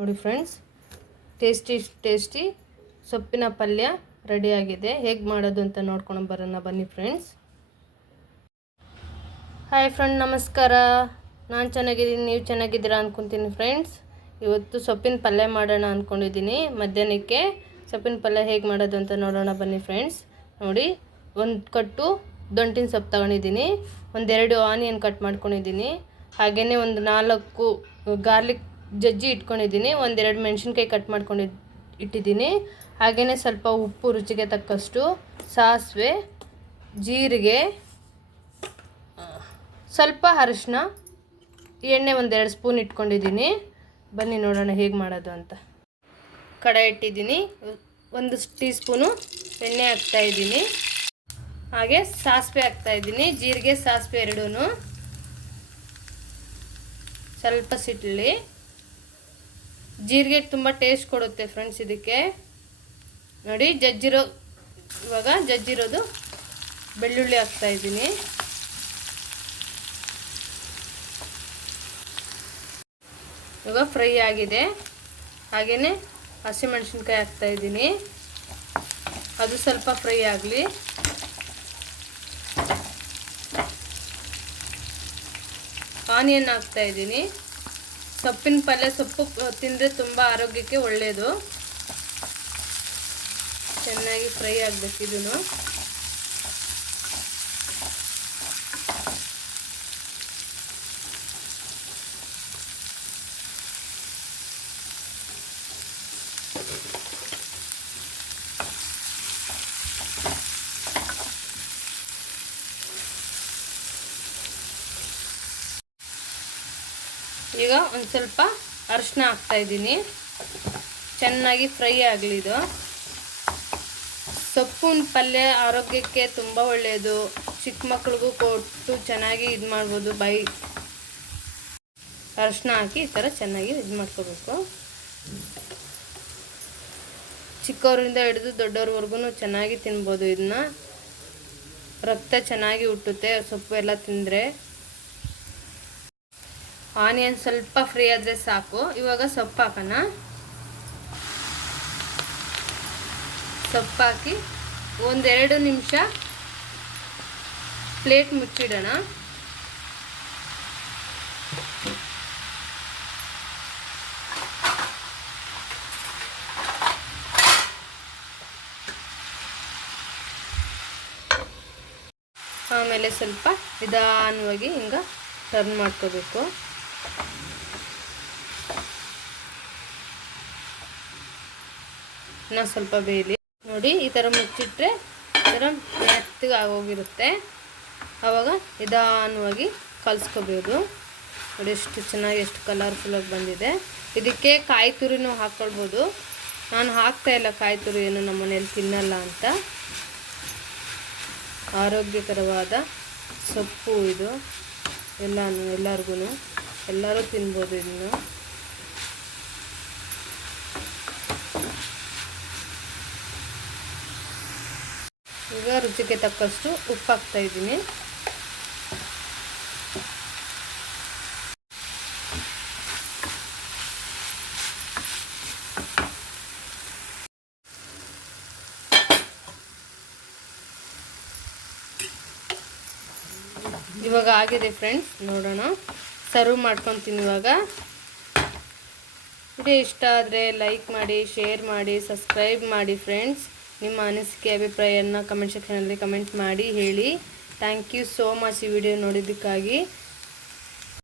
ನೋಡಿ friends, tasty tasty ಸೊಪ್ಪಿನ ಪಲ್ಯ ರೆಡಿಯಾಗಿದೆ. ಹೇಗೆ ಮಾಡೋದು ಅಂತ ನೋಡ್ಕೊಂಡು ಬರೋಣ, ಬನ್ನಿ ಫ್ರೆಂಡ್ಸ್. ಹಾಯ್ ಫ್ರೆಂಡ್ ನಮಸ್ಕಾರ. ನಾನು ಚೆನ್ನಾಗಿದ್ದೀನಿ, ನೀವು ಚೆನ್ನಾಗಿದ್ದೀರಾ ಅಂದ್ಕೊತೀನಿ ಫ್ರೆಂಡ್ಸ್. ಇವತ್ತು ಸೊಪ್ಪಿನ ಪಲ್ಯ ಮಾಡೋಣ ಅಂದ್ಕೊಂಡಿದ್ದೀನಿ ಮಧ್ಯಾಹ್ನಕ್ಕೆ ಸೊಪ್ಪಿನ ಪಲ್ಯ ಹೇಗೆ ಮಾಡೋದು ಅಂತ ನೋಡೋಣ, ಬನ್ನಿ ಫ್ರೆಂಡ್ಸ್. ನೋಡಿ, ಒಂದು ಕಟ್ಟು ದೊಂಟಿನ ಸೊಪ್ಪು ತಗೊಂಡಿದ್ದೀನಿ. ಒಂದೆರಡು ಆನಿಯನ್ ಕಟ್ ಮಾಡ್ಕೊಂಡಿದ್ದೀನಿ. ಹಾಗೆಯೇ ಒಂದು ನಾಲ್ಕು ಗಾರ್ಲಿಕ್ ಜಜ್ಜಿ ಇಟ್ಕೊಂಡಿದ್ದೀನಿ. ಒಂದೆರಡು ಮೆಣಸಿನ್ಕಾಯಿ ಕಟ್ ಮಾಡ್ಕೊಂಡು ಇಟ್ಟಿದ್ದೀನಿ. ಹಾಗೆಯೇ ಸ್ವಲ್ಪ ಉಪ್ಪು ರುಚಿಗೆ ತಕ್ಕಷ್ಟು ಸಾಸಿವೆ, ಜೀರಿಗೆ ಸ್ವಲ್ಪ ಅರಿಶಿನ ಎಣ್ಣೆ ಒಂದೆರಡು ಸ್ಪೂನ್ ಇಟ್ಕೊಂಡಿದ್ದೀನಿ. ಬನ್ನಿ ನೋಡೋಣ ಹೇಗೆ ಮಾಡೋದು ಅಂತ. ಕಡೆ ಇಟ್ಟಿದ್ದೀನಿ. ಒಂದು ಟೀ ಸ್ಪೂನು ಎಣ್ಣೆ ಹಾಕ್ತಾಯಿದ್ದೀನಿ ಹಾಗೆ ಸಾಸಿವೆ ಹಾಕ್ತಾಯಿದ್ದೀನಿ ಜೀರಿಗೆ, ಸಾಸಿವೆ ಎರಡೂ ಸ್ವಲ್ಪ ಸಿಟ್ಲಿ ಜೀರಿಗೆ ತುಂಬ ಟೇಸ್ಟ್ ಕೊಡುತ್ತೆ ಫ್ರೆಂಡ್ಸ್ ಇದಕ್ಕೆ. ನೋಡಿ, ಜಜ್ಜಿರೋ, ಇವಾಗ ಜಜ್ಜಿರೋದು ಬೆಳ್ಳುಳ್ಳಿ ಹಾಕ್ತಾಯಿದ್ದೀನಿ ಇವಾಗ ಫ್ರೈ ಆಗಿದೆ. ಹಾಗೆಯೇ ಹಸಿಮೆಣಸಿನ್ಕಾಯಿ ಹಾಕ್ತಾ ಇದ್ದೀನಿ. ಅದು ಸ್ವಲ್ಪ ಫ್ರೈ ಆಗಲಿ. ಆನಿಯನ್ ಹಾಕ್ತಾ ಇದ್ದೀನಿ. ಸೊಪ್ಪಿನ ಪಲ್ಯ ಸೊಪ್ಪು ತಿಂದರೆ ತುಂಬ ಆರೋಗ್ಯಕ್ಕೆ ಒಳ್ಳೆಯದು ಚೆನ್ನಾಗಿ ಫ್ರೈ ಆಗಬೇಕು ಇದನ್ನು. ಈಗ ಒಂದು ಸ್ವಲ್ಪ ಅರಿಶಿನ ಹಾಕ್ತಾಯಿದ್ದೀನಿ ಚೆನ್ನಾಗಿ ಫ್ರೈ ಆಗಲಿ ಇದು. ಸೊಪ್ಪಿನ ಪಲ್ಯ ಆರೋಗ್ಯಕ್ಕೆ ತುಂಬ ಒಳ್ಳೆಯದು ಚಿಕ್ಕ ಮಕ್ಳಿಗೂ ಕೊಟ್ಟು ಚೆನ್ನಾಗಿ ಇದು ಮಾಡ್ಬೋದು. ಬೈ. ಅರಿಶಿನ ಹಾಕಿ ಈ ಥರ ಚೆನ್ನಾಗಿ ಇದು ಮಾಡ್ಕೋಬೇಕು. ಚಿಕ್ಕವರಿಂದ ಹಿಡಿದು ದೊಡ್ಡವ್ರವರೆಗೂ ಚೆನ್ನಾಗಿ ತಿನ್ಬೋದು ಇದನ್ನ ರಕ್ತ ಚೆನ್ನಾಗಿ ಹುಟ್ಟುತ್ತೆ. ಸೊಪ್ಪು ಎಲ್ಲ ತಿಂದರೆ. ಆನಿಯನ್ ಸ್ವಲ್ಪ ಫ್ರೈ ಆದರೆ ಸಾಕು. ಇವಾಗ ಸೊಪ್ಪು ಹಾಕೋಣ. ಸೊಪ್ಪಾಕಿ ಒಂದೆರಡು ನಿಮಿಷ ಪ್ಲೇಟ್ ಮುಚ್ಚಿಡೋಣ. ಆಮೇಲೆ ಸ್ವಲ್ಪ ನಿಧಾನವಾಗಿ ಹಿಂಗೆ ಟರ್ನ್ ಮಾಡ್ಕೋಬೇಕು. ಇನ್ನೂ ಸ್ವಲ್ಪ ಬೇಯಲಿ. ನೋಡಿ, ಈ ಥರ ಮುಚ್ಚಿಟ್ರೆ ಈ ಥರ ಮೆತ್ತಗೆ ಆಗೋಗಿರುತ್ತೆ. ಆವಾಗ ನಿಧಾನವಾಗಿ ಕಲಿಸ್ಕೋಬೋದು. ನೋಡಿ, ಎಷ್ಟು ಚೆನ್ನಾಗಿ, ಎಷ್ಟು ಕಲರ್ಫುಲ್ಲಾಗಿ ಬಂದಿದೆ. ಇದಕ್ಕೆ ಕಾಯಿ ತುರಿನೂ ಹಾಕ್ಕೊಳ್ಬೋದು ನಾನು ಹಾಕ್ತಾ ಇಲ್ಲ ಕಾಯಿ ತುರಿ ಏನು, ನಮ್ಮ ಮನೇಲಿ ತಿನ್ನಲ್ಲ ಅಂತ. ಆರೋಗ್ಯಕರವಾದ ಸೊಪ್ಪು ಇದು. ಎಲ್ಲಾನು ಎಲ್ಲರಿಗೂ ಎಲ್ಲರೂ ತಿನ್ಬೋದು ಇದನ್ನು ಈಗ ರುಚಿಗೆ ತಕ್ಕಷ್ಟು ಉಪ್ಪು ಹಾಕ್ತಾ ಇದ್ದೀನಿ. ಇವಾಗ ಆಗಿದೆ ಫ್ರೆಂಡ್ಸ್ ನೋಡೋಣ. ಸರ್ವ್ ಮಾಡ್ಕೊತೀನಿ ಇವಾಗ. ವಿಡಿಯೋ ಇಷ್ಟ ಆದರೆ ಲೈಕ್ ಮಾಡಿ, ಶೇರ್ ಮಾಡಿ, ಸಬ್ಸ್ಕ್ರೈಬ್ ಮಾಡಿ ಫ್ರೆಂಡ್ಸ್. ನಿಮ್ಮ ಅನಿಸಿಕೆ, ಅಭಿಪ್ರಾಯನ ಕಮೆಂಟ್ ಸೆಕ್ಷನಲ್ಲಿ ಕಮೆಂಟ್ ಮಾಡಿ ಹೇಳಿ. ಥ್ಯಾಂಕ್ ಯು ಸೋ ಮಚ್ ಈ ವಿಡಿಯೋ ನೋಡಿದ್ದಕ್ಕಾಗಿ.